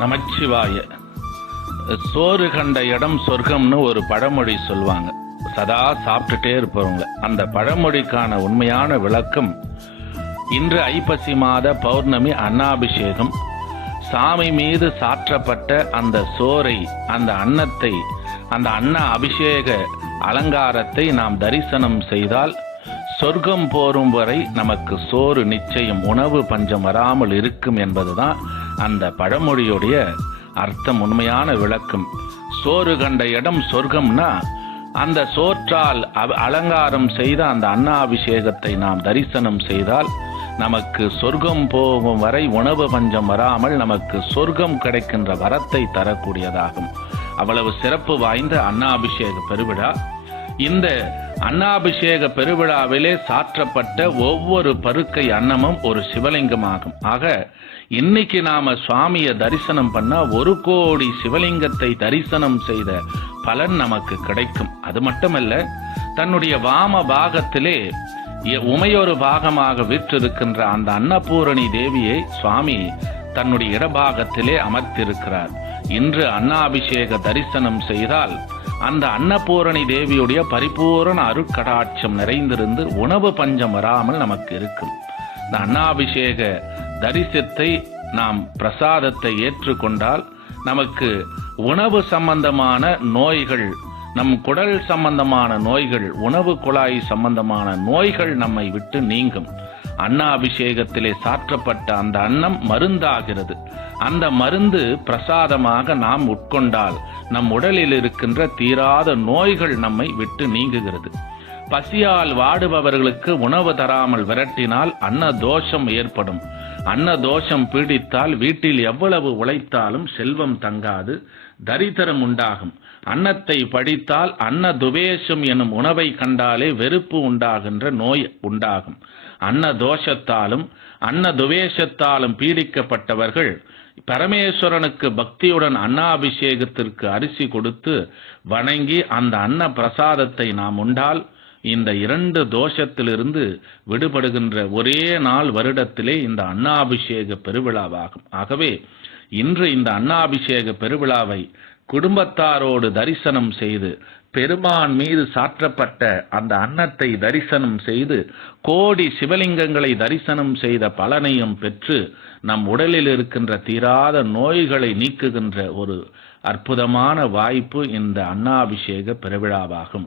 நமச்சிவாய. சோறு கண்ட இடம் சொர்க்கம்னு ஒரு பழமொழி சொல்லுவாங்க. சதா சாப்பிட்டுட்டே இருப்பவங்க. அந்த பழமொழிக்கான உண்மையான விளக்கம், இன்று ஐப்பசி மாத பௌர்ணமி அன்னாபிஷேகம். சாமி மீது சாற்றப்பட்ட அந்த சோறை, அந்த அன்னத்தை, அந்த அன்ன அபிஷேக அலங்காரத்தை நாம் தரிசனம் செய்தால் சொர்க்கம் போரும் வரை நமக்கு சோறு நிச்சயம், உணவு பஞ்சம் வராமல் இருக்கும் என்பதுதான் அந்த பழமொழியுடைய அர்த்தம், உண்மையான விளக்கம். சோறு கண்ட இடம் சொர்க்கம்னா அந்த சோற்றால் அலங்காரம் செய்த அந்த அன்னாபிஷேகத்தை நாம் தரிசனம் செய்தால் நமக்கு சொர்க்கம் போகும் வரை உணவு பஞ்சம் வராமல் நமக்கு சொர்க்கம் கிடைக்கின்ற வரத்தை தரக்கூடியதாகும். அவ்வளவு சிறப்பு வாய்ந்த அன்னாபிஷேக பெருவிழா. இந்த அன்னாபிஷேக பெருவிழாவிலே சாற்றப்பட்ட ஒவ்வொரு பருக்கை அன்னமும் ஒரு சிவலிங்கமாகும். ஆக இன்னைக்கு நாம சுவாமியை தரிசனம் பண்ணா 1 கோடி சிவலிங்கத்தை தரிசனம் செய்த பலன் நமக்கு கிடைக்கும். அது மட்டுமல்ல, தன்னுடைய வாம பாகத்திலே உமையொரு பாகமாக வீற்றிருக்கின்ற அந்த அன்னபூரணி தேவியை சுவாமி தன்னுடைய இடபாகத்திலே அமர்த்திருக்கிறார். இன்று அன்னாபிஷேக தரிசனம் செய்தால் அந்த அன்னபூரணி தேவியுடைய பரிபூரண அருட்கடாட்சம் நிறைந்திருந்து உணவு பஞ்சம் வராமல் நமக்கு இருக்கும். இந்த அன்னாபிஷேக தரிசனத்தை நாம் பிரசாதத்தை ஏற்றுக்கொண்டால் நமக்கு உணவு சம்பந்தமான நோய்கள், நம் குடல் சம்பந்தமான நோய்கள், உணவு குழாய் சம்பந்தமான நோய்கள் நம்மை விட்டு நீங்கும். அன்னாபிஷேகத்திலே சாற்றப்பட்ட அந்த அன்னம் மருந்தாகிறது. அந்த மருந்து பிரசாதமாக நாம் உட்கொண்டால் நம் உடலில் இருக்கின்ற தீராத நோய்கள் நம்மை விட்டு நீங்குகிறது. பசியால் வாடுபவர்களுக்கு உணவு தராமல் விரட்டினால் அன்ன தோஷம் ஏற்படும். அன்ன தோஷம் பீடித்தால் வீட்டில் எவ்வளவு உழைத்தாலும் செல்வம் தங்காது, தரித்திரம் உண்டாகும். அன்னத்தை படித்தால் அன்ன துவேஷம் எனும் உணவை கண்டாலே வெறுப்பு உண்டாகின்ற நோய் உண்டாகும். அன்ன தோஷத்தாலும் அன்ன துவேஷத்தாலும் பீடிக்கப்பட்டவர்கள் பரமேஸ்வரனுக்கு பக்தியுடன் அன்னாபிஷேகத்திற்கு அரிசி கொடுத்து வணங்கி அந்த அன்ன பிரசாதத்தை நாம் உண்டால் இந்த 2 தோஷத்திலிருந்து விடுபடுகின்ற ஒரே நாள் வருடத்திலே இந்த அன்னாபிஷேக பெருவிழாவாகும். ஆகவே இன்று இந்த அன்னாபிஷேக பெருவிழாவை குடும்பத்தாரோடு தரிசனம் செய்து பெருமான் மீது சாற்றப்பட்ட அந்த அன்னத்தை தரிசனம் செய்து கோடி சிவலிங்கங்களை தரிசனம் செய்த பலனையும் பெற்று நம் உடலில் இருக்கின்ற தீராத நோய்களை நீக்குகின்ற ஒரு அற்புதமான வாய்ப்பு இந்த அன்னாபிஷேக பெருவிழாவாகும்.